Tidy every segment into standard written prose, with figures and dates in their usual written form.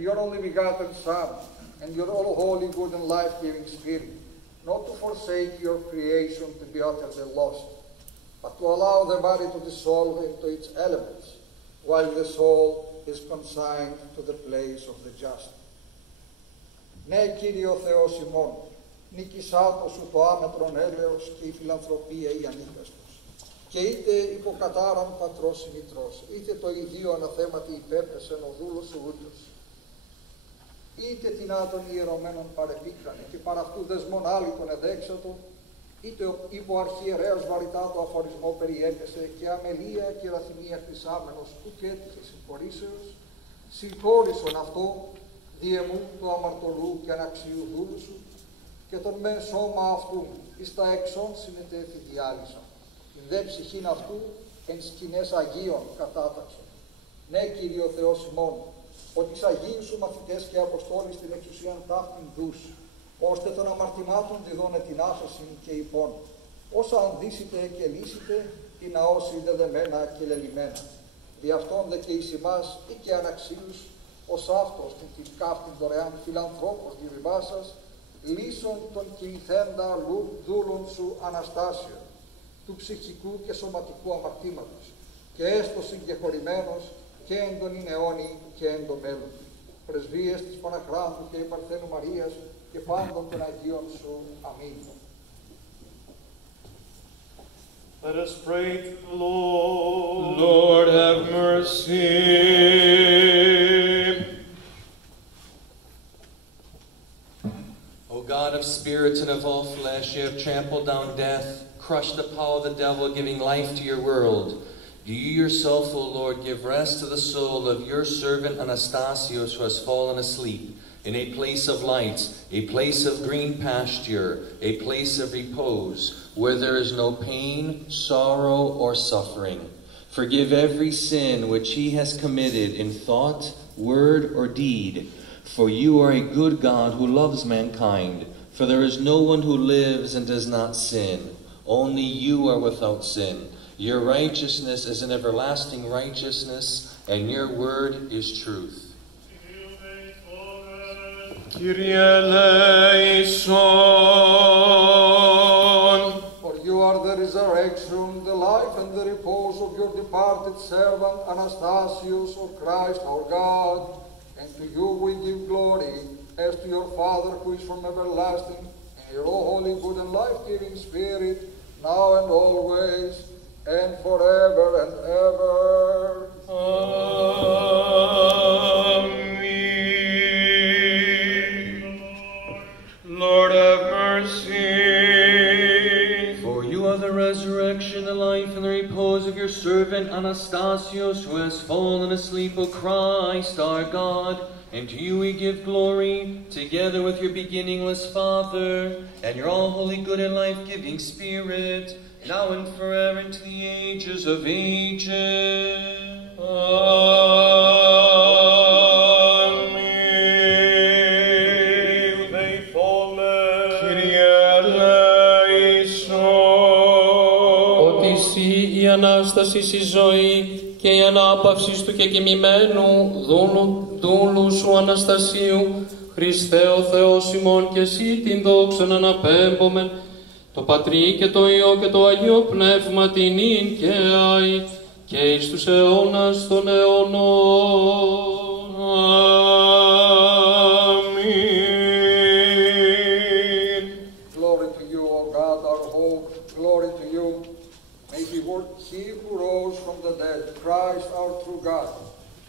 and your only begotten Son, and your all holy, good, and life-giving Spirit, not to forsake your creation to be utterly lost, but to allow the body to dissolve into its elements, while the soul is consigned to the place of the just. Ναι, Κύριε ο Θεός ημών, νικησάτο σου το άμετρον έλεος και η φιλανθρωπία η ανίκαστος. Και είτε υποκατάραν πατρός ή μητρός, είτε το ιδίο αναθέματι υπέπεσεν ο δούλος σου ούτως, είτε την άτον ιερωμένων παρεπίκρανε και παρ' αυτού δεσμόν άλλη τον εδέξατο, είτε υπό αρχιερέας βαρυτά το αφορισμό περιέπεσε και αμελία και ραθυμία χρυσάμενος ουκ έτυχε συγχωρήσεως, συγχώρησον αυτό διεμού του αμαρτωλού και αναξίου δούλου σου, και τον μεν σώμα αυτού εις τα εξών συνετέθη διάλυσαν, την δε ψυχήν αυτού εν σκηνές Αγίων κατάταξαν. Ναι, Κύριε ο Θεός ημών, ότι εις Αγίους σου μαθητές και αποστόλης την εξουσίαν ταύτην δούς, ώστε των αμαρτημάτων διδώνε την άφεση και υπόν, όσα ανδύσετε και λύσετε, η ναώση δεδεμένα και λελιμένα. Δι' αυτόν δε και εις ημάς ή και αναξίους, ως αυτός την καύτην δωρεάν φιλανθρώπος διαβιβάσας, λύσον τον κυνηθέντα δούλων σου Αναστάσιο, του ψυχικού και σωματικού αμαρτήματος, και έστω συγκεχωρημένος και εν τον αιώνι και εν το μέλλον. Πρεσβείες της Παναχράντου και η Παρθένου Μαρίας και πάντων των Αγίων σου. Αμήν. Let us pray to the Lord. Lord, have mercy. O God of spirits and of all flesh, you have trampled down death, crushed the power of the devil, giving life to your world. Do you yourself, O Lord, give rest to the soul of your servant Anastasius, who has fallen asleep, in a place of light, a place of green pasture, a place of repose, where there is no pain, sorrow, or suffering. Forgive every sin which he has committed in thought, word, or deed, for you are a good God who loves mankind, for there is no one who lives and does not sin. Only you are without sin. Your righteousness is an everlasting righteousness, and your word is truth. Kyrie eleison. For you are the resurrection, the life and the repose of your departed servant Anastasius, O Christ our God, and to you we give glory, as to your Father who is from everlasting, and your holy, good, and life-giving Spirit, now and always, and forever and ever. Amen. Lord, have mercy. For you are the resurrection, the life, and the repose of your servant Anastasius, who has fallen asleep, O Christ our God. And to you we give glory, together with your beginningless Father, and your all-holy, good, and life-giving Spirit, now and forever, into the ages of ages. Amen. Faithfulness. Kyrie eleison. Ότι εσύ η Ανάσταση, η ζωή και η ανάπαυση του κεκοιμημένου δούλου σου Αναστασίου, Χριστέ ο Θεός ημών, και εσύ την δόξαν αναπέμπομεν, το Πατρί και το Υιό και το Αγίο Πνεύμα την ίν και αη και εις τους αιώνας των αιώνων. Amen. Glory to you, O God, our hope. Glory to you. May he work, he who rose from the dead, Christ our true God,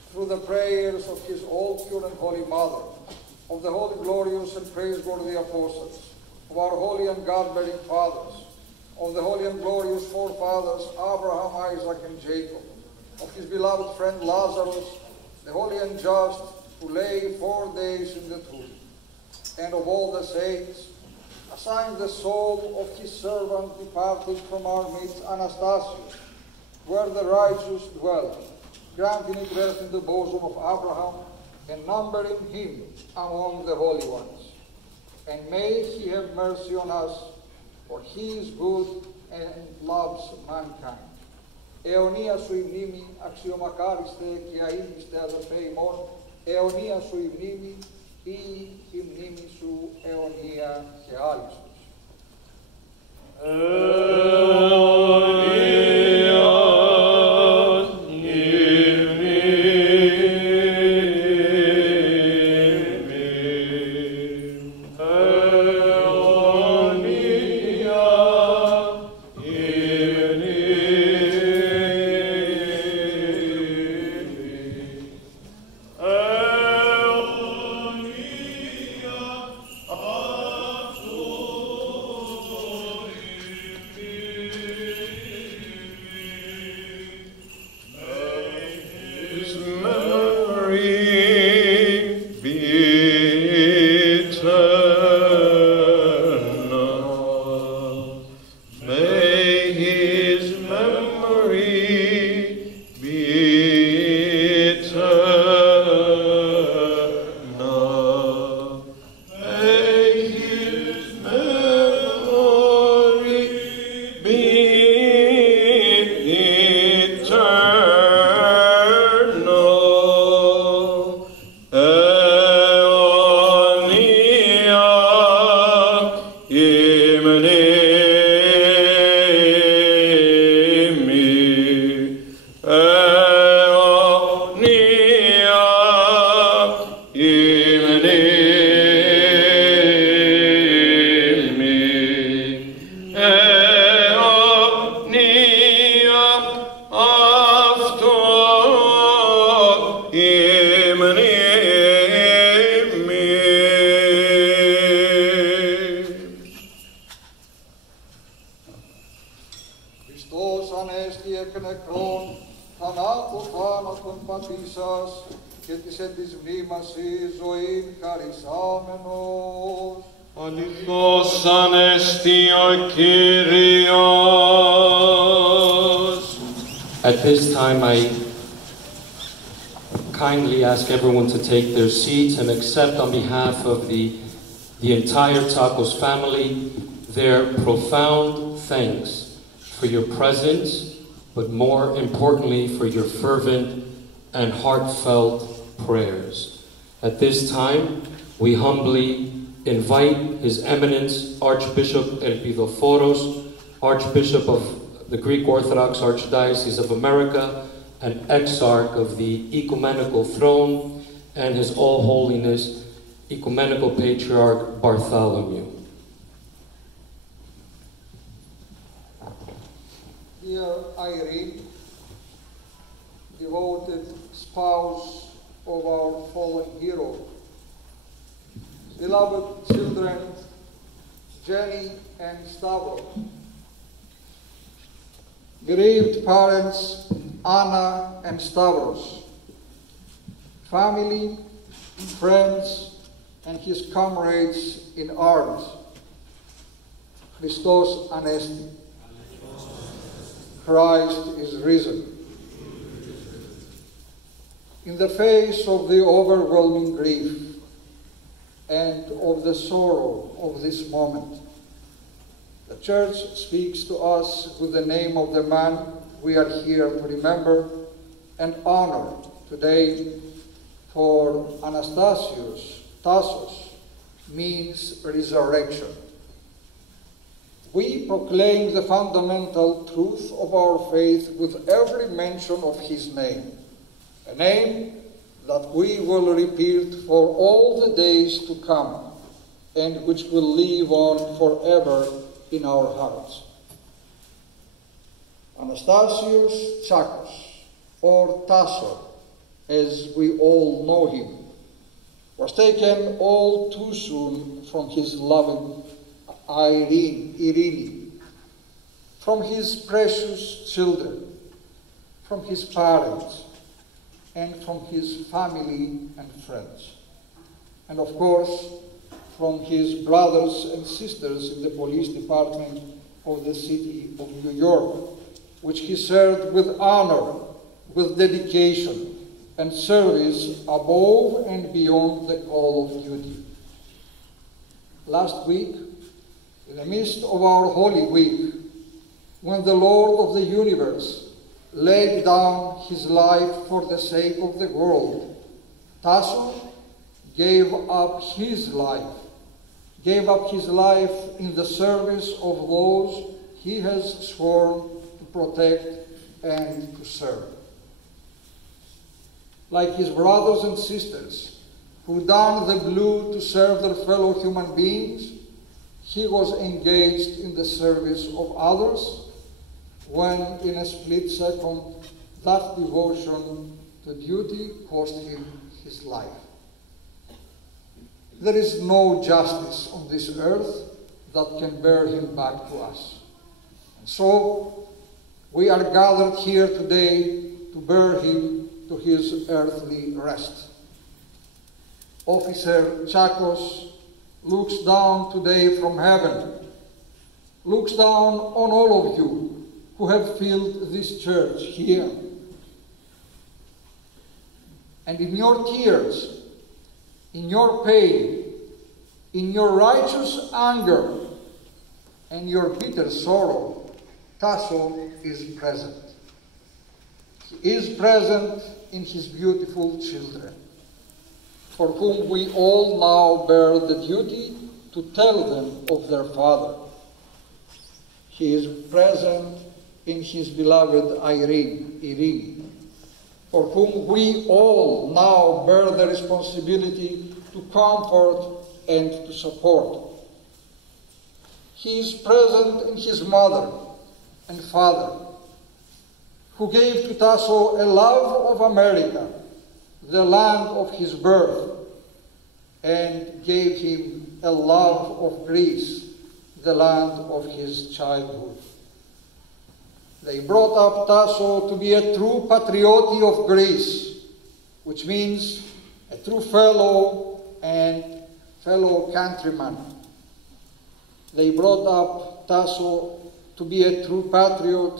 through the prayers of his all pure and holy Mother, of the holy, glorious, and praiseworthy apostles, of our holy and God-bearing fathers, of the holy and glorious forefathers, Abraham, Isaac, and Jacob, of his beloved friend Lazarus, the holy and just, who lay 4 days in the tomb, and of all the saints, assign the soul of his servant departed from our midst, Anastasius, where the righteous dwell, granting it rest in the bosom of Abraham, and numbering him among the holy ones. And may he have mercy on us, for he is good and loves mankind. Αιωνία σου η μνήμη, αξιομακάριστε και αείμιστε αδελφέ ημών, αιωνία σου η μνήμη ή η μνήμη σου αιωνία και άλυσος. At this time, I kindly ask everyone to take their seats and accept on behalf of the entire Tsakos family their profound thanks for your presence, but more importantly for your fervent and heartfelt prayers. At this time, we humbly invite His Eminence Archbishop Elpidоφόρου, Archbishop of the Greek Orthodox Archdiocese of America, and Exarch of the Ecumenical Throne, and His All Holiness Ecumenical Patriarch Bartholomew. Dear Irene, devoted spouse of our fallen hero, beloved children Jenny and Stavros, bereaved parents Anna and Stavros, family, friends, and his comrades in arms, Christos Anesti. Christ is risen. In the face of the overwhelming grief and of the sorrow of this moment, the Church speaks to us with the name of the man we are here to remember and honor today, for Anastasius, Tassos, means resurrection. We proclaim the fundamental truth of our faith with every mention of his name, a name that we will repeat for all the days to come and which will live on forever in our hearts. Anastasius Tsakos, or Tasso, as we all know him, was taken all too soon from his loving Irene, from his precious children, from his parents, and from his family and friends, and of course from his brothers and sisters in the police department of the city of New York, which he served with honor, with dedication, and service above and beyond the call of duty. Last week, in the midst of our Holy Week, when the Lord of the universe laid down his life for the sake of the world, Tasso gave up his life in the service of those he has sworn to protect and to serve. Like his brothers and sisters who donned the blue to serve their fellow human beings, he was engaged in the service of others when, in a split second, that devotion to duty cost him his life. There is no justice on this earth that can bear him back to us. And so, we are gathered here today to bear him to his earthly rest. Officer Tsakos looks down today from heaven, looks down on all of you who have filled this church here. And in your tears, in your pain, in your righteous anger, and your bitter sorrow, Tasso is present. He is present in his beautiful children, for whom we all now bear the duty to tell them of their father. He is present in his beloved Irene, for whom we all now bear the responsibility to comfort and to support. He is present in his mother and father, who gave to Tasso a love of America, the land of his birth, and gave him a love of Greece, the land of his childhood. They brought up Tasso to be a true patrioti of Greece, which means a true fellow and fellow countryman. They brought up Tasso to be a true patriot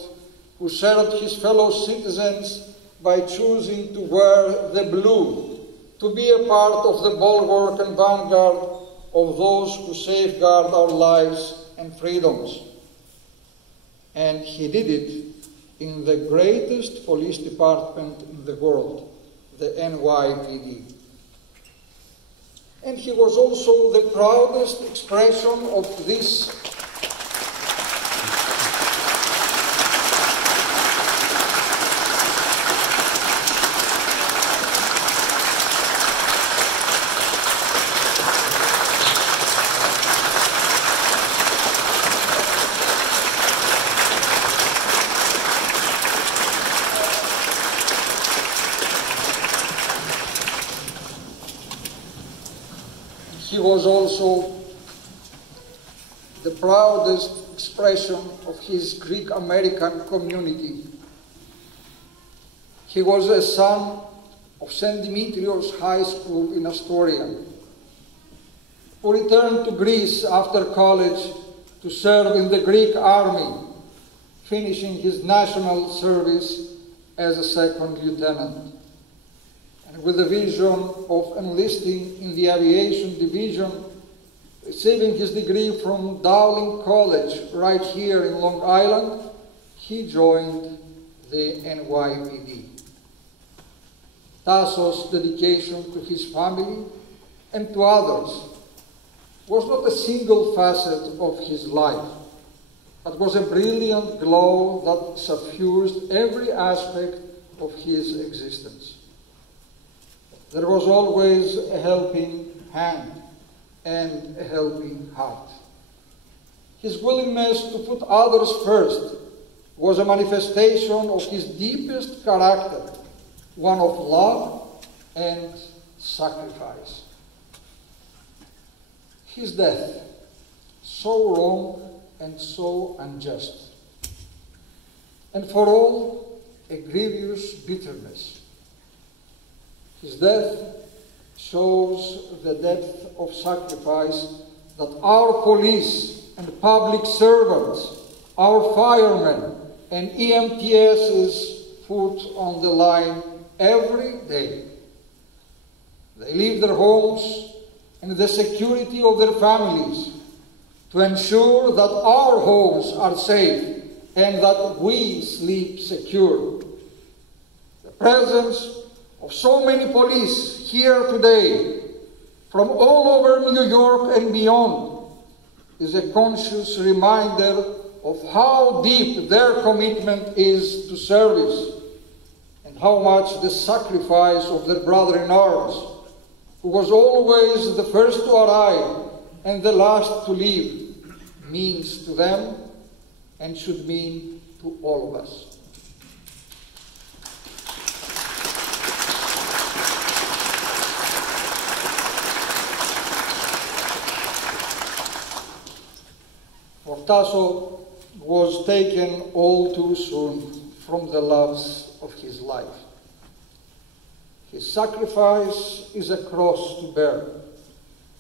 who served his fellow citizens by choosing to wear the blue, to be a part of the bulwark and vanguard of those who safeguard our lives and freedoms. And he did it in the greatest police department in the world, the NYPD. And he was also the proudest expression of this was also the proudest expression of his Greek-American community. He was a son of St. Dimitrios High School in Astoria, who returned to Greece after college to serve in the Greek army, finishing his national service as a second lieutenant. And with the vision of enlisting in the aviation division, receiving his degree from Dowling College right here in Long Island, he joined the NYPD. Tasso's dedication to his family and to others was not a single facet of his life, but was a brilliant glow that suffused every aspect of his existence. There was always a helping hand and a helping heart. His willingness to put others first was a manifestation of his deepest character, one of love and sacrifice. His death, so wrong and so unjust, and for all a grievous bitterness. His death shows the depth of sacrifice that our police and public servants, our firemen and EMTSs put on the line every day. They leave their homes and the security of their families to ensure that our homes are safe and that we sleep secure. The presence of so many police here today, from all over New York and beyond, is a conscious reminder of how deep their commitment is to service and how much the sacrifice of their brother in arms, who was always the first to arrive and the last to leave, means to them and should mean to all of us. For Tasso was taken all too soon from the loves of his life. His sacrifice is a cross to bear,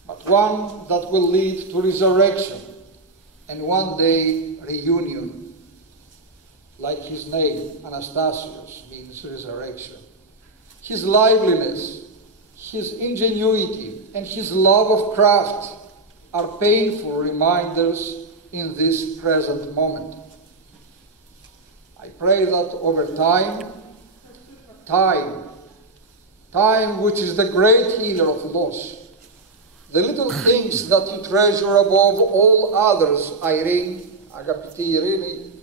but one that will lead to resurrection and one day reunion. Like his name, Anastasius, means resurrection. His liveliness, his ingenuity, and his love of craft are painful reminders in this present moment. I pray that over time which is the great healer of loss, the little things that you treasure above all others, Irene, Agapiti Irene,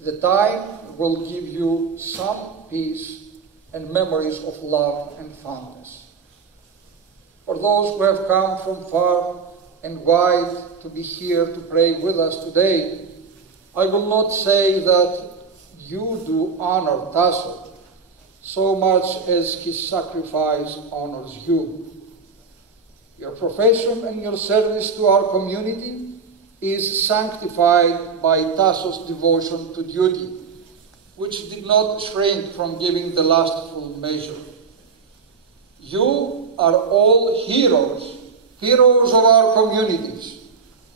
the time will give you some peace and memories of love and fondness. For those who have come from far and wide to be here to pray with us today, I will not say that you do honor Tasso so much as his sacrifice honors you. Your profession and your service to our community is sanctified by Tasso's devotion to duty, which did not shrink from giving the last full measure. You are all heroes of our communities,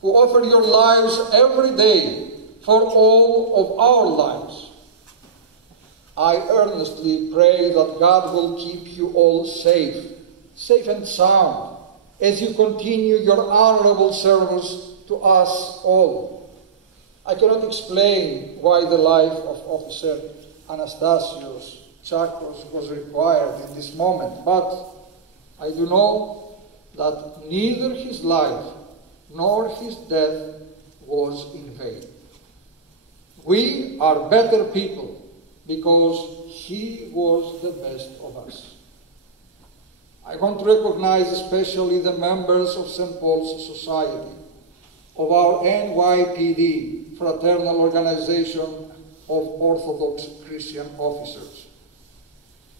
who offer your lives every day for all of our lives. I earnestly pray that God will keep you all safe and sound, as you continue your honorable service to us all. I cannot explain why the life of Officer Anastasius Tsakos was required in this moment, but I do know that neither his life nor his death was in vain. We are better people because he was the best of us. I want to recognize especially the members of St. Paul's Society, of our NYPD, Fraternal Organization of Orthodox Christian Officers.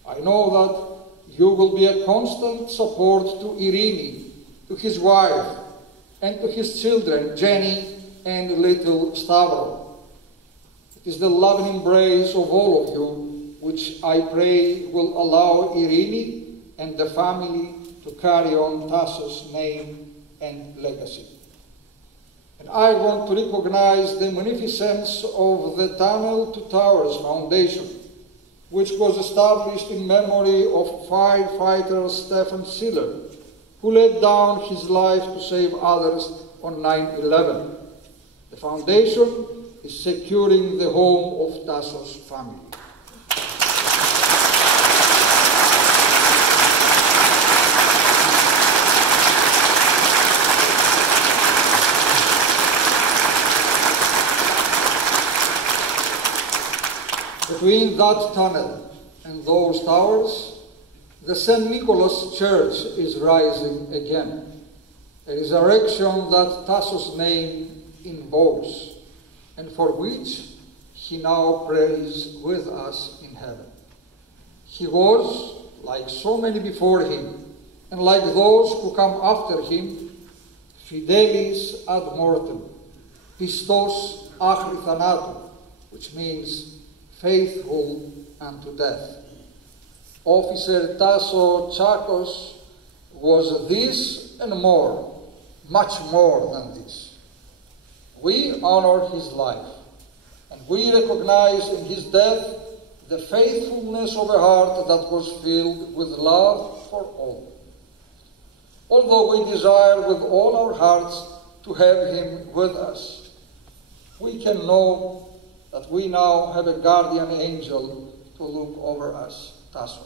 I know that you will be a constant support to Irini, to his wife, and to his children, Jenny and little Stavro. It is the loving embrace of all of you which I pray will allow Irini and the family to carry on Tasso's name and legacy. And I want to recognize the magnificence of the Tunnel to Towers Foundation, which was established in memory of firefighter Stephen Siller, who laid down his life to save others on 9/11. The foundation is securing the home of Tasso's family. Between that tunnel and those towers, the St. Nicholas Church is rising again, a resurrection that Tasso's name invokes, and for which he now prays with us in heaven. He was, like so many before him, and like those who come after him, fidelis ad mortem, pistos achri thanatou, which means faithful unto death. Officer Tasso Tsakos was this and more, much more than this. We honor his life, and we recognize in his death the faithfulness of a heart that was filled with love for all. Although we desire with all our hearts to have him with us, we can know that we now have a guardian angel to look over us, Tasso.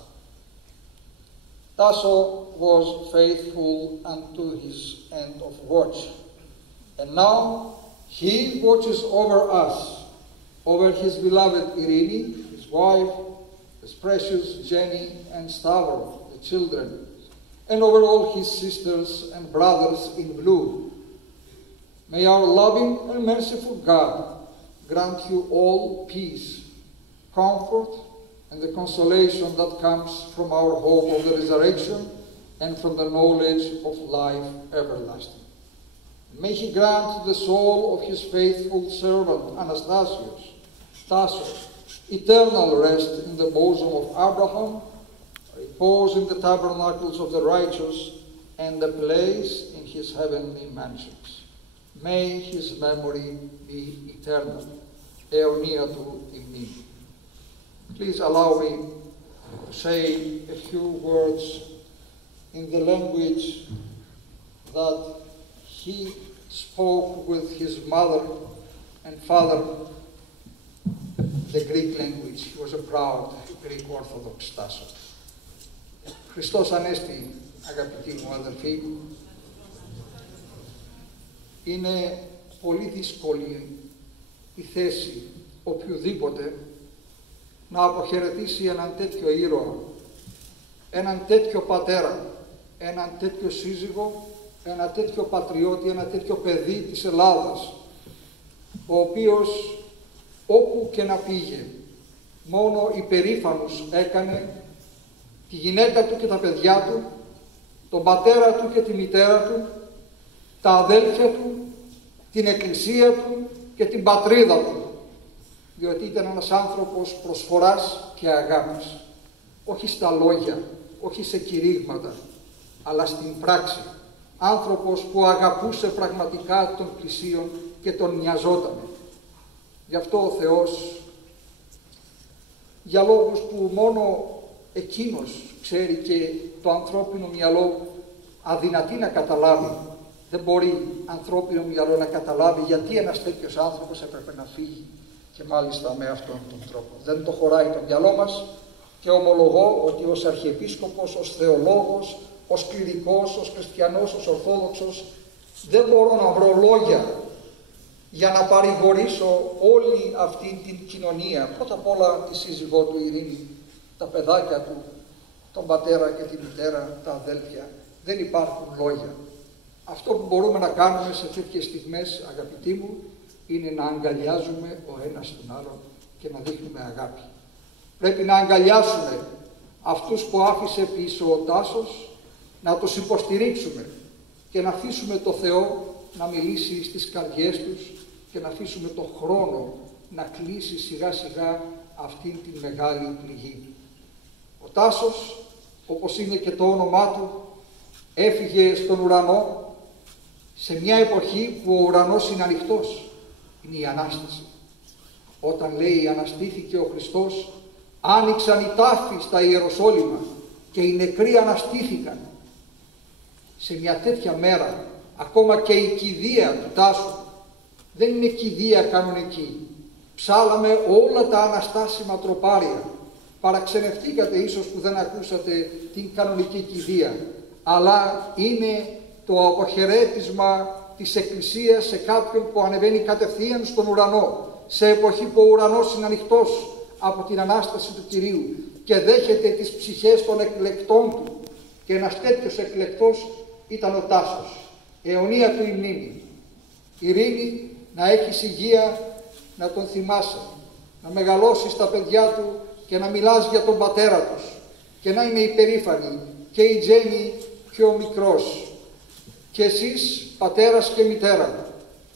Tasso was faithful unto his end of watch, and now he watches over us, over his beloved Irini, his wife, his precious Jenny and Stavro, the children, and over all his sisters and brothers in blue. May our loving and merciful God grant you all peace, comfort, and the consolation that comes from our hope of the resurrection and from the knowledge of life everlasting. May he grant to the soul of his faithful servant Anastasius, Tassos, eternal rest in the bosom of Abraham, repose in the tabernacles of the righteous, and a place in his heavenly mansions. May his memory be eternal. Αιωνία του υμνή. Please allow me to say a few words in the language that he spoke with his mother and father, the Greek language. He was a proud Greek Orthodox Tasso. Χριστός Ανέστη, αγαπητοί μου αδελφοί, είναι πολύ δύσκολη η θέση οποιοδήποτε να αποχαιρετήσει έναν τέτοιο ήρωα, έναν τέτοιο πατέρα, έναν τέτοιο σύζυγο, ένα τέτοιο πατριώτη, ένα τέτοιο παιδί της Ελλάδας, ο οποίος όπου και να πήγε, μόνο υπερήφανους έκανε τη γυναίκα του και τα παιδιά του, τον πατέρα του και τη μητέρα του, τα αδέλφια του, την εκκλησία του και την πατρίδα του, διότι ήταν ένας άνθρωπος προσφοράς και αγάπης, όχι στα λόγια, όχι σε κηρύγματα, αλλά στην πράξη. Άνθρωπος που αγαπούσε πραγματικά τον πλησίον και τον νοιαζόταν. Γι' αυτό ο Θεός, για λόγους που μόνο εκείνος ξέρει και το ανθρώπινο μυαλό αδυνατεί να καταλάβει, δεν μπορεί ανθρώπινο μυαλό να καταλάβει γιατί ένας τέτοιος άνθρωπος έπρεπε να φύγει, και μάλιστα με αυτόν τον τρόπο. Δεν το χωράει το μυαλό μας, και ομολογώ ότι ως Αρχιεπίσκοπος, ως θεολόγος, ως κληρικός, ως χριστιανός, ως Ορθόδοξος, δεν μπορώ να βρω λόγια για να παρηγορήσω όλη αυτή την κοινωνία. Πρώτα απ' όλα τη σύζυγό του Ειρήνη, τα παιδάκια του, τον πατέρα και τη μητέρα, τα αδέλφια. Δεν υπάρχουν λόγια. Αυτό που μπορούμε να κάνουμε σε τέτοιες στιγμές, αγαπητοί μου, είναι να αγκαλιάζουμε ο ένας τον άλλον και να δείχνουμε αγάπη. Πρέπει να αγκαλιάσουμε αυτούς που άφησε πίσω ο Τάσος, να τους υποστηρίξουμε και να αφήσουμε το Θεό να μιλήσει στις καρδιές τους και να αφήσουμε το χρόνο να κλείσει σιγά σιγά αυτή τη μεγάλη πληγή. Ο Τάσος, όπως είναι και το όνομά του, έφυγε στον ουρανό σε μια εποχή που ο ουρανός είναι ανοιχτός. Είναι η Ανάσταση. Όταν λέει αναστήθηκε ο Χριστός, άνοιξαν οι τάφοι στα Ιεροσόλυμα και οι νεκροί αναστήθηκαν. Σε μια τέτοια μέρα, ακόμα και η κηδεία του Τάσου δεν είναι κηδεία κανονική. Ψάλαμε όλα τα αναστάσιμα τροπάρια. Παραξενευτήκατε ίσως που δεν ακούσατε την κανονική κηδεία, αλλά είναι το αποχαιρέτισμα της Εκκλησίας σε κάποιον που ανεβαίνει κατευθείαν στον ουρανό, σε εποχή που ο ουρανός είναι ανοιχτός από την Ανάσταση του Κυρίου και δέχεται τις ψυχές των εκλεκτών του. Και ένας τέτοιος εκλεκτός ήταν ο Τάσος. Αιωνία του η μνήμη. Ειρήνη, να έχεις υγεία, να τον θυμάσαι, να μεγαλώσεις τα παιδιά του και να μιλάς για τον πατέρα τους και να είναι υπερήφανοι, και η Τζέννη και ο μικρός. Και εσείς, πατέρας και μητέρα,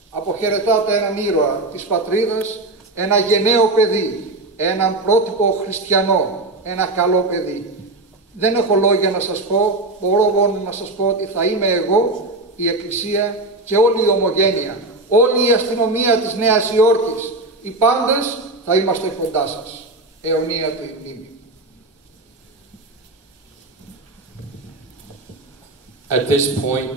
αποχαιρετάτε έναν ήρωα της πατρίδας, ένα γενναίο παιδί, έναν πρότυπο χριστιανό, ένα καλό παιδί. Δεν έχω λόγια να σας πω, μπορώ μόνο να σας πω ότι θα είμαι εγώ, η Εκκλησία και όλη η ομογένεια, όλη η αστυνομία της Νέας Υόρκης, οι πάντες θα είμαστε κοντά σας. Αιωνία του η μνήμη. At this point,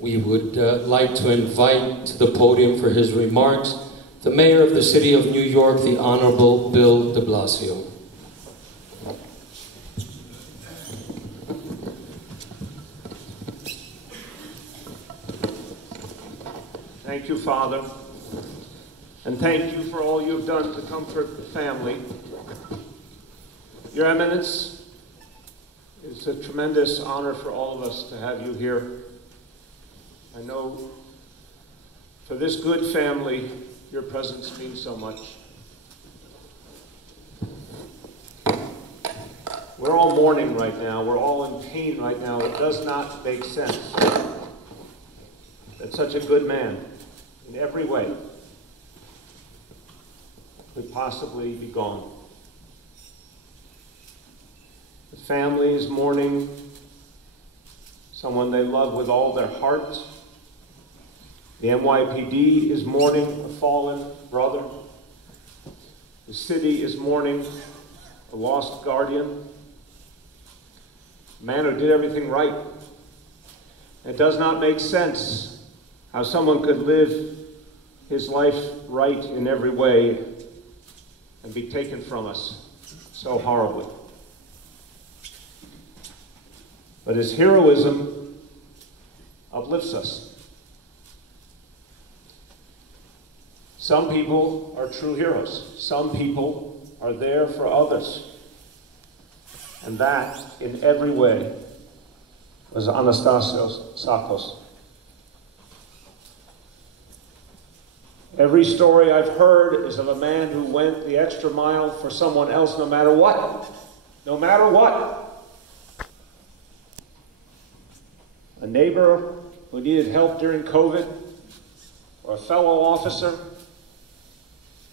we would like to invite to the podium for his remarks the Mayor of the City of New York, the Honorable Blasio. Thank you, Father. And thank you for all you've done to comfort the family. Your Eminence, it's a tremendous honor for all of us to have you here. I know for this good family, your presence means so much. We're all mourning right now. We're all in pain right now. It does not make sense that such a good man, in every way, could possibly be gone. The family is mourning someone they love with all their heart. The NYPD is mourning a fallen brother. The city is mourning a lost guardian, a man who did everything right. It does not make sense how someone could live his life right in every way and be taken from us so horribly. But his heroism uplifts us. Some people are true heroes. Some people are there for others. And that, in every way, was Anastasiu Tsakos. Every story I've heard is of a man who went the extra mile for someone else no matter what. No matter what. A neighbor who needed help during COVID, or a fellow officer,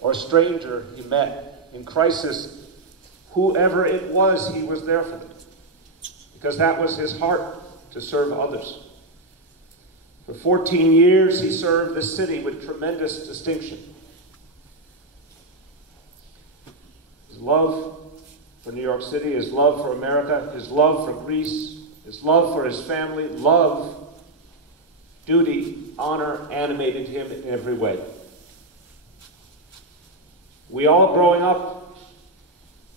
or a stranger he met in crisis. Whoever it was, he was there for them. Because that was his heart, to serve others. For 14 years, he served the city with tremendous distinction. His love for New York City, his love for America, his love for Greece, his love for his family, love, duty, honor animated him in every way. We all, growing up,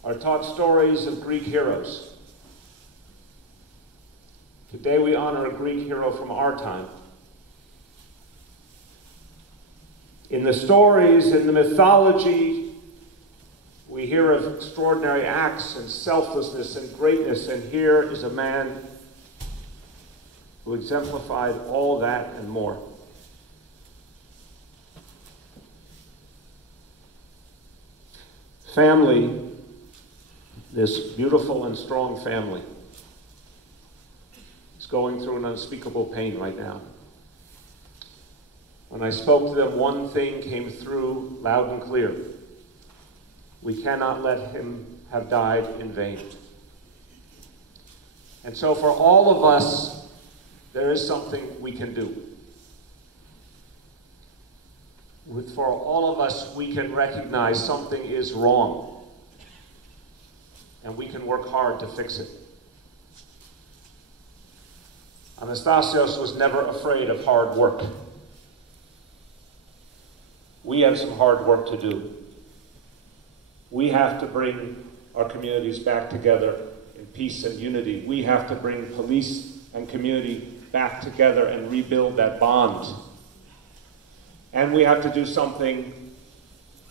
are taught stories of Greek heroes. Today we honor a Greek hero from our time. In the stories, in the mythology, we hear of extraordinary acts and selflessness and greatness, and here is a man who exemplified all that and more. Family, this beautiful and strong family, is going through an unspeakable pain right now. When I spoke to them, one thing came through loud and clear. We cannot let him have died in vain. And so for all of us, there is something we can do. For all of us, we can recognize something is wrong, and we can work hard to fix it. Anastasios was never afraid of hard work. We have some hard work to do. We have to bring our communities back together in peace and unity. We have to bring police and community back together and rebuild that bond. And we have to do something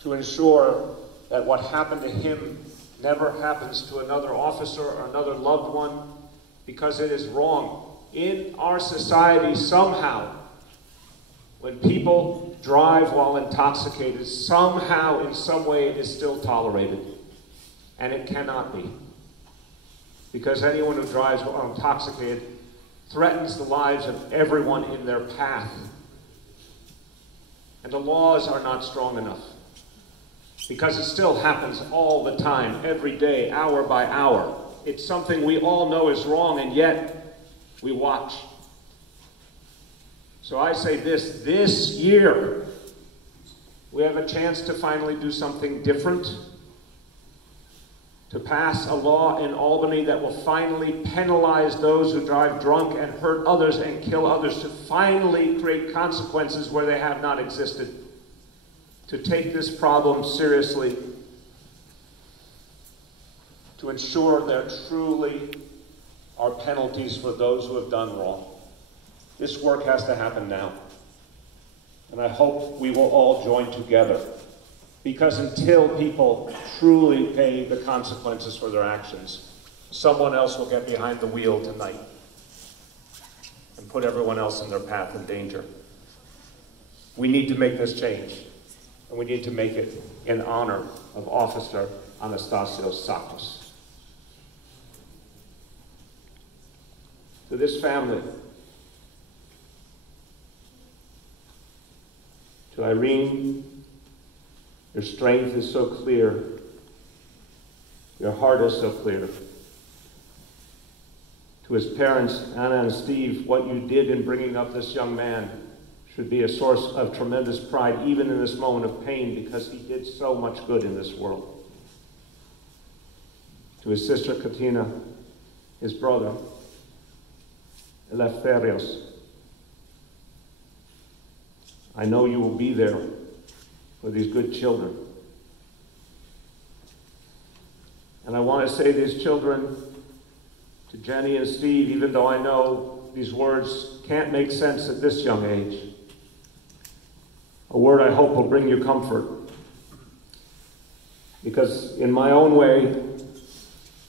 to ensure that what happened to him never happens to another officer or another loved one, because it is wrong. In our society, somehow, when people drive while intoxicated, somehow, in some way, it is still tolerated. And it cannot be. Because anyone who drives while intoxicated threatens the lives of everyone in their path. And the laws are not strong enough. Because it still happens all the time, every day, hour by hour. It's something we all know is wrong, and yet we watch. So I say this year, we have a chance to finally do something different, to pass a law in Albany that will finally penalize those who drive drunk and hurt others and kill others, to finally create consequences where they have not existed, to take this problem seriously, to ensure there truly are penalties for those who have done wrong. This work has to happen now. And I hope we will all join together. Because until people truly pay the consequences for their actions, someone else will get behind the wheel tonight and put everyone else in their path in danger. We need to make this change, and we need to make it in honor of Officer Anastasίου Τσάκου. To this family, to Irene, your strength is so clear, your heart is so clear. To his parents, Anna and Steve, what you did in bringing up this young man should be a source of tremendous pride, even in this moment of pain, because he did so much good in this world. To his sister Katina, his brother, Eleftherios, I know you will be there for these good children. And I want to say these children to Jenny and Steve, even though I know these words can't make sense at this young age. A word I hope will bring you comfort. Because in my own way,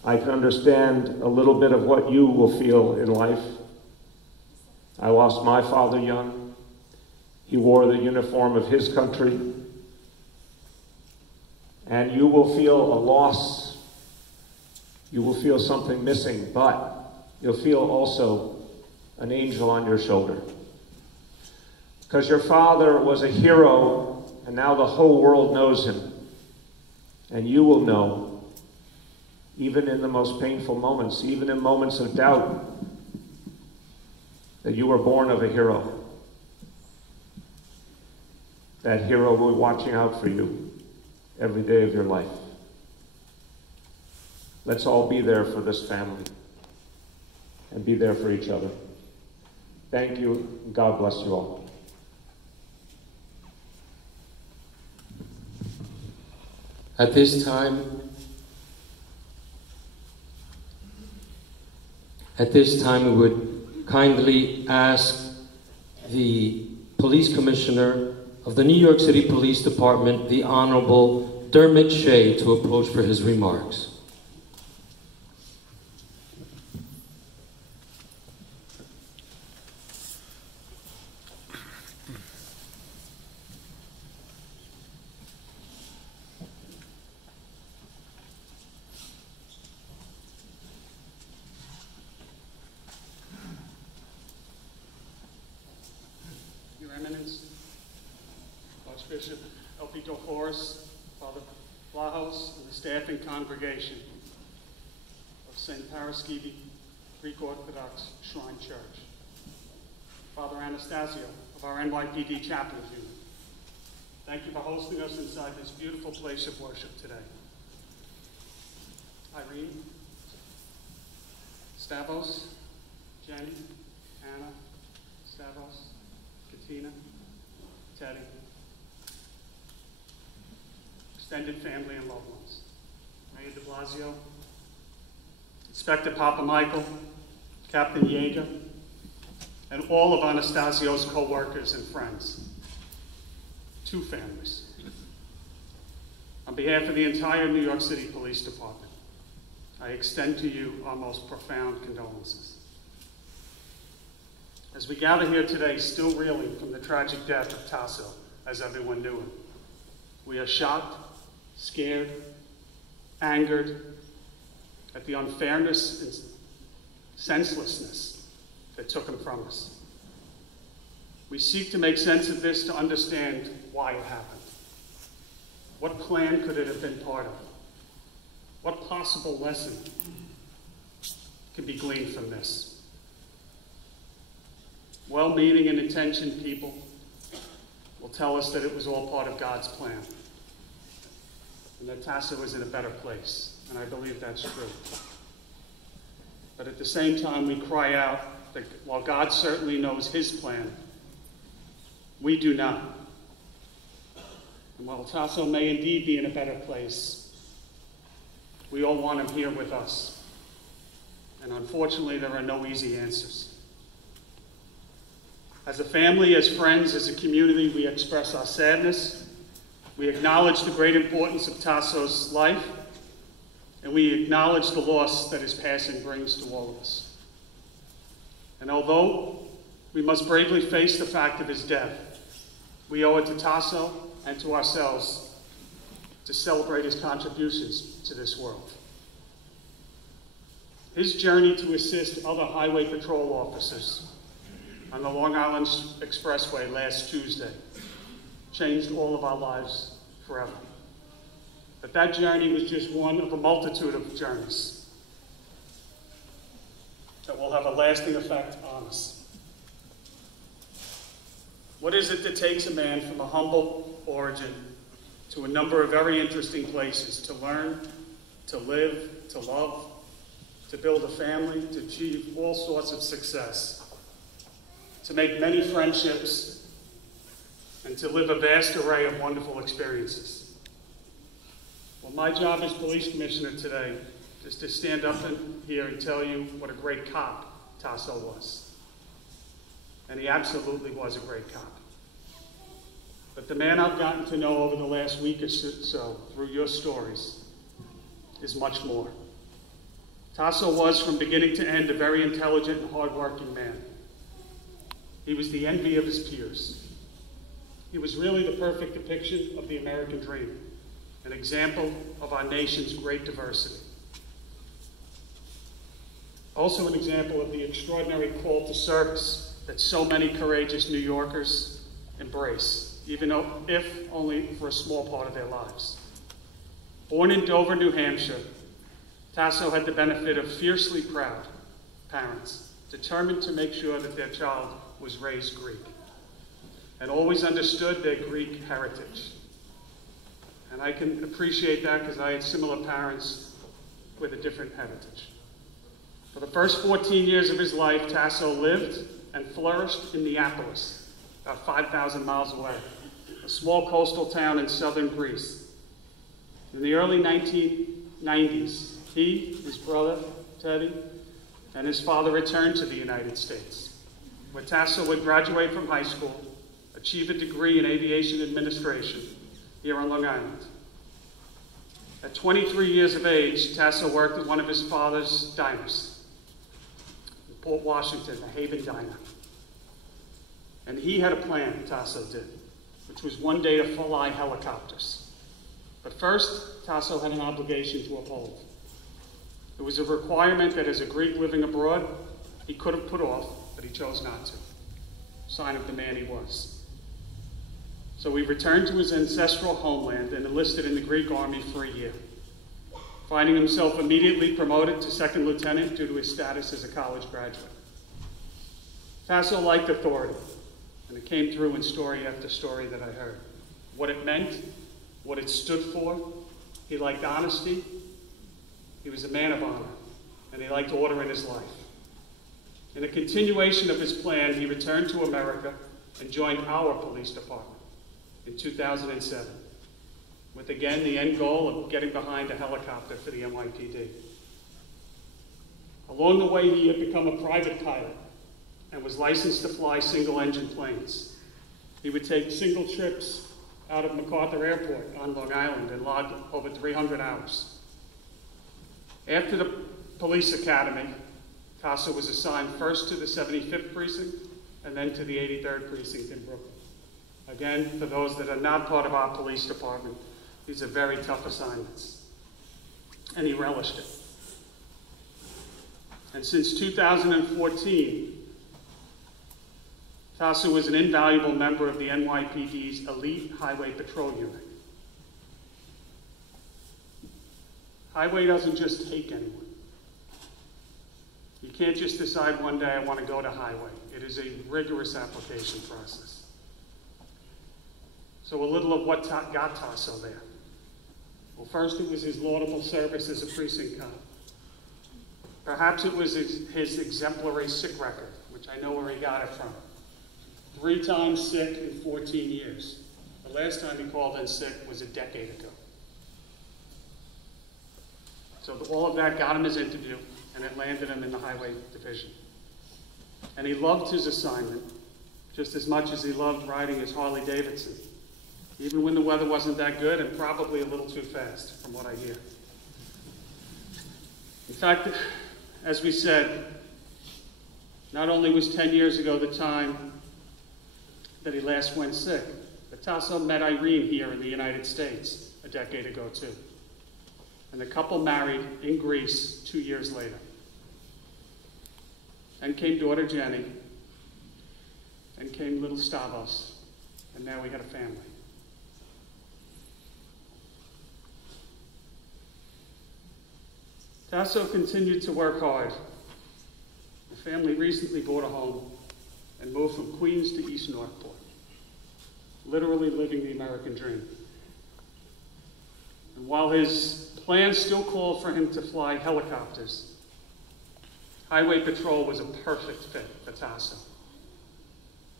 I can understand a little bit of what you will feel in life. I lost my father young. He wore the uniform of his country. And you will feel a loss. You will feel something missing, but you'll feel also an angel on your shoulder. Because your father was a hero, and now the whole world knows him. And you will know, even in the most painful moments, even in moments of doubt, that you were born of a hero. That hero will be watching out for you every day of your life. Let's all be there for this family and be there for each other. Thank you, and God bless you all. At this time, we would kindly ask the Police Commissioner of the New York City Police Department, the Honorable Ντέρμοτ Σέι, to approach for his remarks. Your Eminence, Archbishop Elpidoφόρu, Father Blahos, and the staff and congregation of St. Paraskevi Greek Orthodox Shrine Church, Father Anastasio of our NYPD Chaplains Unit, thank you for hosting us inside this beautiful place of worship today. Irene, Stavros, Jenny, Anna, Stavros, Katina, Teddy, extended family and loved ones, Mayor de Blasio, Inspector Papa Michael, Captain Yeager, and all of Anastasio's co-workers and friends. Two families. On behalf of the entire New York City Police Department, I extend to you our most profound condolences. As we gather here today, still reeling from the tragic death of Tasso, as everyone knew him, we are shocked, scared, angered at the unfairness and senselessness that took him from us. We seek to make sense of this to understand why it happened. What plan could it have been part of? What possible lesson can be gleaned from this? Well-meaning and intentioned people will tell us that it was all part of God's plan, and that Tasso was in a better place, and I believe that's true. But at the same time, we cry out that while God certainly knows his plan, we do not. And while Tasso may indeed be in a better place, we all want him here with us. And unfortunately, there are no easy answers. As a family, as friends, as a community, we express our sadness. We acknowledge the great importance of Tasso's life, and we acknowledge the loss that his passing brings to all of us. And although we must bravely face the fact of his death, we owe it to Tasso and to ourselves to celebrate his contributions to this world. His journey to assist other highway patrol officers on the Long Island Expressway last Tuesday changed all of our lives forever. But that journey was just one of a multitude of journeys that will have a lasting effect on us. What is it that takes a man from a humble origin to a number of very interesting places to learn, to live, to love, to build a family, to achieve all sorts of success, to make many friendships, and to live a vast array of wonderful experiences? Well, my job as police commissioner today is to stand up here and tell you what a great cop Tasso was. And he absolutely was a great cop. But the man I've gotten to know over the last week or so through your stories is much more. Tasso was, from beginning to end, a very intelligent and hardworking man. He was the envy of his peers. He was really the perfect depiction of the American dream, an example of our nation's great diversity. Also an example of the extraordinary call to service that so many courageous New Yorkers embrace, even if only for a small part of their lives. Born in Dover, New Hampshire, Tasso had the benefit of fiercely proud parents, determined to make sure that their child was raised Greek, and always understood their Greek heritage. And I can appreciate that because I had similar parents with a different heritage. For the first 14 years of his life, Tasso lived and flourished in Neapolis, about 5,000 miles away, a small coastal town in southern Greece. In the early 1990s, he, his brother, Teddy, and his father returned to the United States, where Tasso would graduate from high school, achieve a degree in aviation administration here on Long Island. At 23 years of age, Tasso worked at one of his father's diners in Port Washington, the Haven Diner. And he had a plan, Tasso did, which was one day to fly helicopters. But first, Tasso had an obligation to uphold. It was a requirement that as a Greek living abroad, he could have put off, but he chose not to. Sign of the man he was. So he returned to his ancestral homeland and enlisted in the Greek army for a year, finding himself immediately promoted to second lieutenant due to his status as a college graduate. Tasso liked authority, and it came through in story after story that I heard. What it meant, what it stood for. He liked honesty. He was a man of honor, and he liked order in his life. In a continuation of his plan, he returned to America and joined our police department in 2007, with again the end goal of getting behind a helicopter for the NYPD. Along the way, he had become a private pilot and was licensed to fly single-engine planes. He would take single trips out of MacArthur Airport on Long Island and log over 300 hours. After the police academy, Tasso was assigned first to the 75th precinct and then to the 83rd precinct in Brooklyn. Again, for those that are not part of our police department, these are very tough assignments. And he relished it. And since 2014, Tasso was an invaluable member of the NYPD's elite highway patrol unit. Highway doesn't just take anyone. You can't just decide one day I want to go to highway. It is a rigorous application process. So a little of what got Tasso there. Well, first it was his laudable service as a precinct cop. Perhaps it was his exemplary sick record, which I know where he got it from. 3 times sick in 14 years. The last time he called in sick was a decade ago. So all of that got him his interview, and it landed him in the highway division. And he loved his assignment, just as much as he loved riding his Harley Davidson, even when the weather wasn't that good and probably a little too fast, from what I hear. In fact, as we said, not only was 10 years ago the time that he last went sick, but Tasso met Irene here in the United States a decade ago too. And the couple married in Greece 2 years later. And came daughter Jenny, and came little Stavros, and now we had a family. Tasso continued to work hard. The family recently bought a home and moved from Queens to East Northport, literally living the American dream. And while his plans still called for him to fly helicopters, Highway Patrol was a perfect fit for Tasso.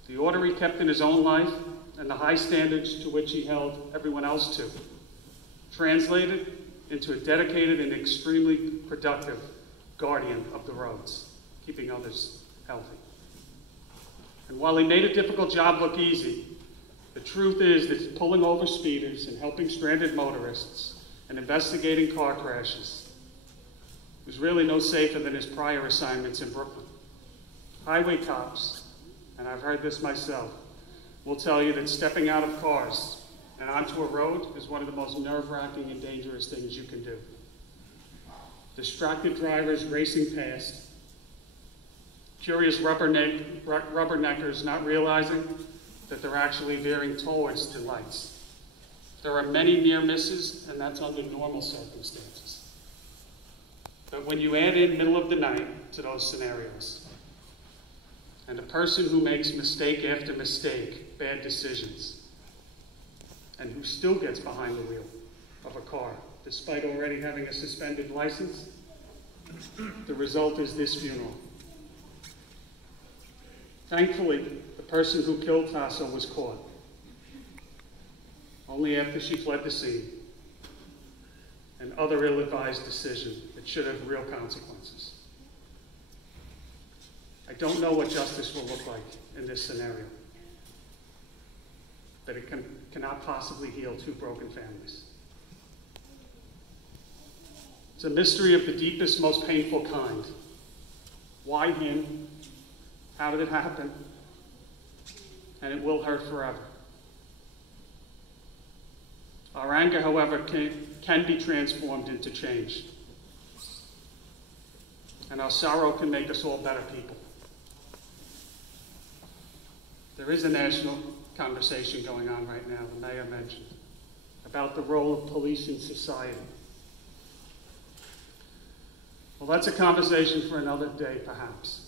The order he kept in his own life and the high standards to which he held everyone else to translated into a dedicated and extremely productive guardian of the roads, keeping others healthy. And while he made a difficult job look easy, the truth is that pulling over speeders and helping stranded motorists and investigating car crashes was really no safer than his prior assignments in Brooklyn. Highway cops, and I've heard this myself, will tell you that stepping out of cars and onto a road is one of the most nerve-wracking and dangerous things you can do. Distracted drivers racing past, curious rubberneckers not realizing that they're actually veering towards the lights. There are many near misses, and that's under normal circumstances. But when you add in middle of the night to those scenarios, and a person who makes mistake after mistake, bad decisions, and who still gets behind the wheel of a car, despite already having a suspended license, the result is this funeral. Thankfully, the person who killed Tasso was caught, only after she fled the scene, an other ill-advised decision that should have real consequences. I don't know what justice will look like in this scenario, but it cannot possibly heal two broken families. It's a mystery of the deepest, most painful kind. Why him? How did it happen? And it will hurt forever. Our anger, however, can be transformed into change. And our sorrow can make us all better people. There is a national conversation going on right now, the mayor mentioned, about the role of police in society. Well, that's a conversation for another day, perhaps.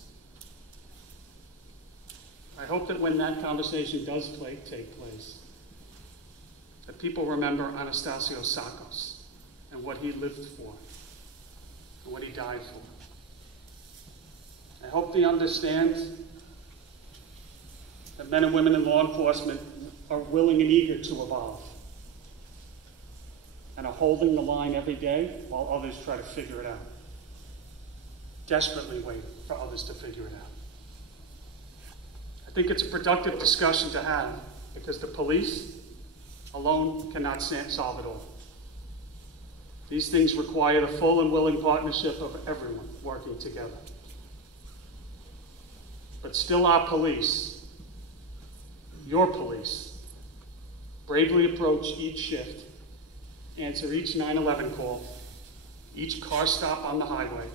I hope that when that conversation does take place, that people remember Anastasio Tsakos and what he lived for and what he died for. I hope they understand that men and women in law enforcement are willing and eager to evolve and are holding the line every day while others try to figure it out. Desperately waiting for others to figure it out. I think it's a productive discussion to have because the police alone cannot solve it all. These things require the full and willing partnership of everyone working together. But still our police, your police, bravely approach each shift, answer each 911 call, each car stop on the highway,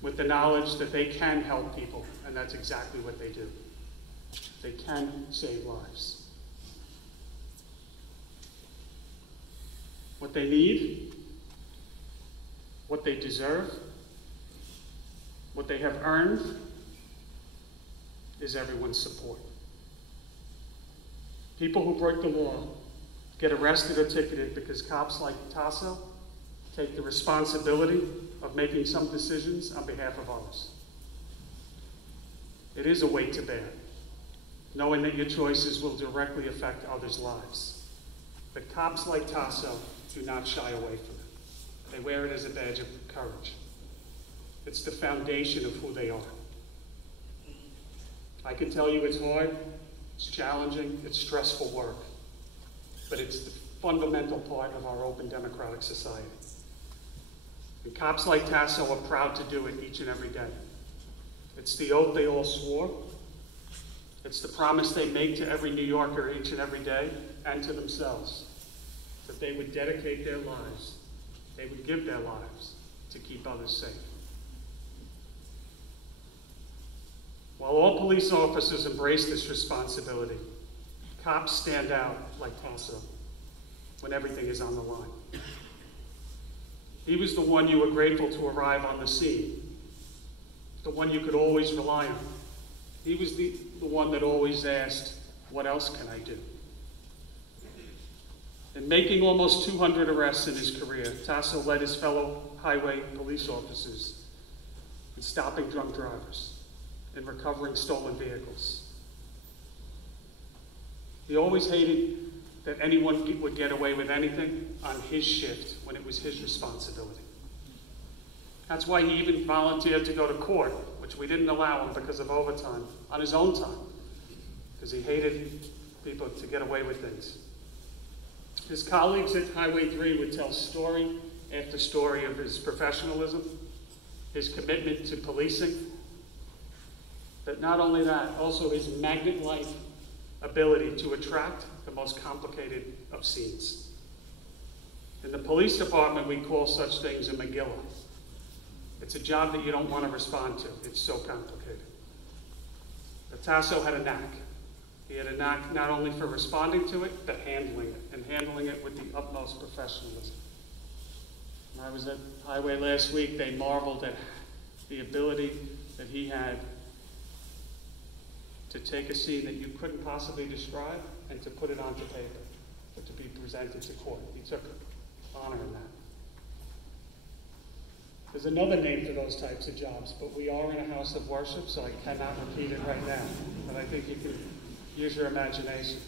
with the knowledge that they can help people, and that's exactly what they do. They can save lives. What they need, what they deserve, what they have earned is everyone's support. People who break the law get arrested or ticketed because cops like Tasso take the responsibility of making some decisions on behalf of others. It is a weight to bear, knowing that your choices will directly affect others' lives. But cops like Tasso do not shy away from it. They wear it as a badge of courage. It's the foundation of who they are. I can tell you it's hard, it's challenging, it's stressful work, but it's the fundamental part of our open democratic society. And cops like Tasso are proud to do it each and every day. It's the oath they all swore. It's the promise they make to every New Yorker each and every day and to themselves, that they would dedicate their lives, they would give their lives to keep others safe. While all police officers embrace this responsibility, cops stand out like Tasso when everything is on the line. He was the one you were grateful to arrive on the scene, the one you could always rely on. He was the one that always asked, what else can I do? In making almost 200 arrests in his career, Tasso led his fellow highway police officers in stopping drunk drivers and recovering stolen vehicles. He always hated that anyone would get away with anything on his shift when it was his responsibility. That's why he even volunteered to go to court, which we didn't allow him because of overtime, on his own time, because he hated people to get away with things. His colleagues at Highway 3 would tell story after story of his professionalism, his commitment to policing, but not only that, also his magnet-like ability to attract the most complicated of scenes. In the police department, we call such things a Megillah. It's a job that you don't want to respond to. It's so complicated. But Tasso had a knack. He had a knack not only for responding to it, but handling it, and handling it with the utmost professionalism. When I was at Highway last week, they marveled at the ability that he had to take a scene that you couldn't possibly describe and to put it onto paper, or to be presented to court. He took honor in that. There's another name for those types of jobs, but we are in a house of worship, so I cannot repeat it right now. But I think you can use your imagination.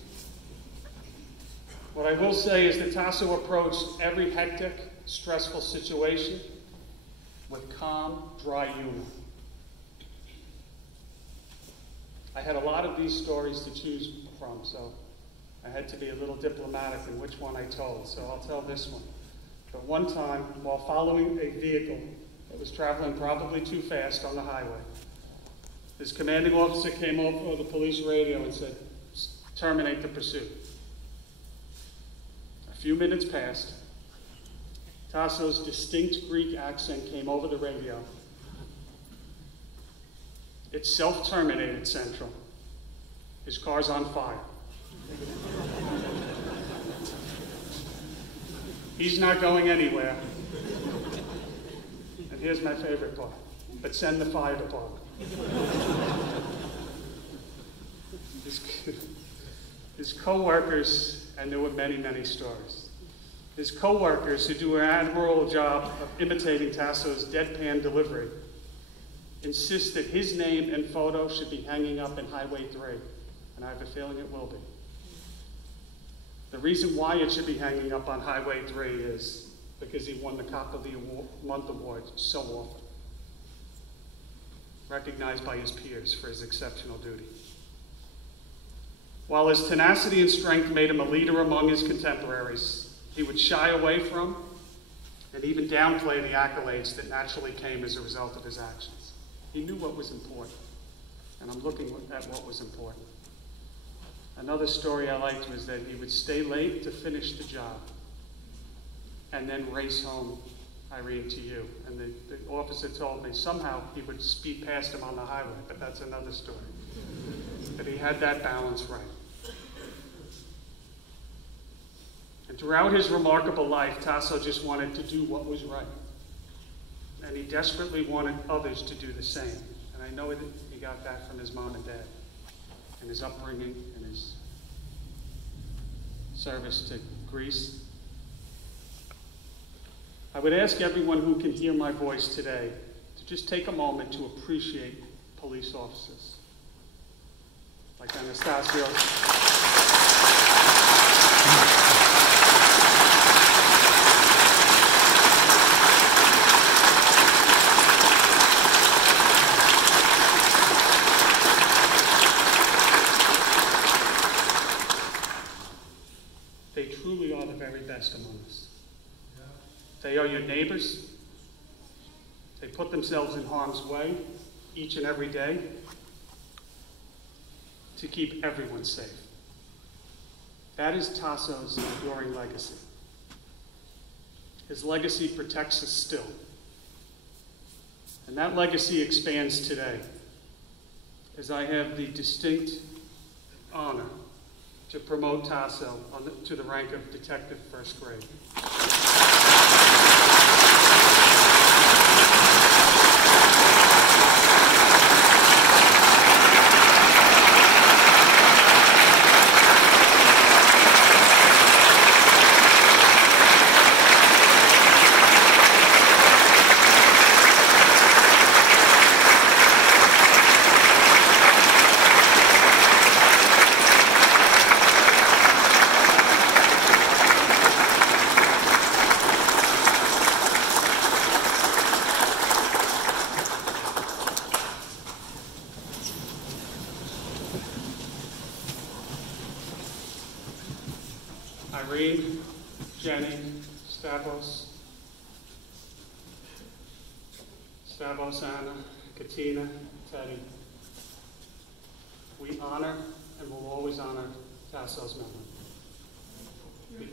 What I will say is that Tasso approached every hectic, stressful situation with calm, dry humor. I had a lot of these stories to choose from, so I had to be a little diplomatic in which one I told, so I'll tell this one. But one time, while following a vehicle that was traveling probably too fast on the highway, his commanding officer came over the police radio and said, terminate the pursuit. A few minutes passed. Tasso's distinct Greek accent came over the radio. It's self-terminated, Central. His car's on fire. He's not going anywhere. And here's my favorite part. But send the fire department. His co-workers, and there were many, many stories. His co-workers, who do an admirable job of imitating Tasso's deadpan delivery, insist that his name and photo should be hanging up in Highway 3, and I have a feeling it will be. The reason why it should be hanging up on Highway 3 is because he won the Cop of the Month award so often, recognized by his peers for his exceptional duty. While his tenacity and strength made him a leader among his contemporaries, he would shy away from and even downplay the accolades that naturally came as a result of his actions. He knew what was important, and I'm looking at what was important. Another story I liked was that he would stay late to finish the job and then race home, Irene, to you. And the officer told me somehow he would speed past him on the highway, but that's another story. But he had that balance right. And throughout his remarkable life, Tasso just wanted to do what was right. And he desperately wanted others to do the same. And I know that he got that from his mom and dad, and his upbringing, and his service to Greece. I would ask everyone who can hear my voice today to just take a moment to appreciate police officers like Anastasio. very best among us. They are your neighbors. They put themselves in harm's way each and every day to keep everyone safe. That is Tasso's enduring legacy. His legacy protects us still. And that legacy expands today, as I have the distinct honor to promote Tasso to the rank of Detective First Grade. Irene, Jenny, Stavros, Anna, Katina, Teddy. We honor and will always honor Tasso's memory.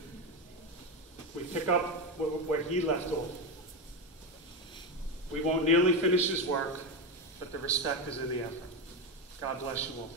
We pick up where he left off. We won't nearly finish his work, but the respect is in the effort. God bless you all.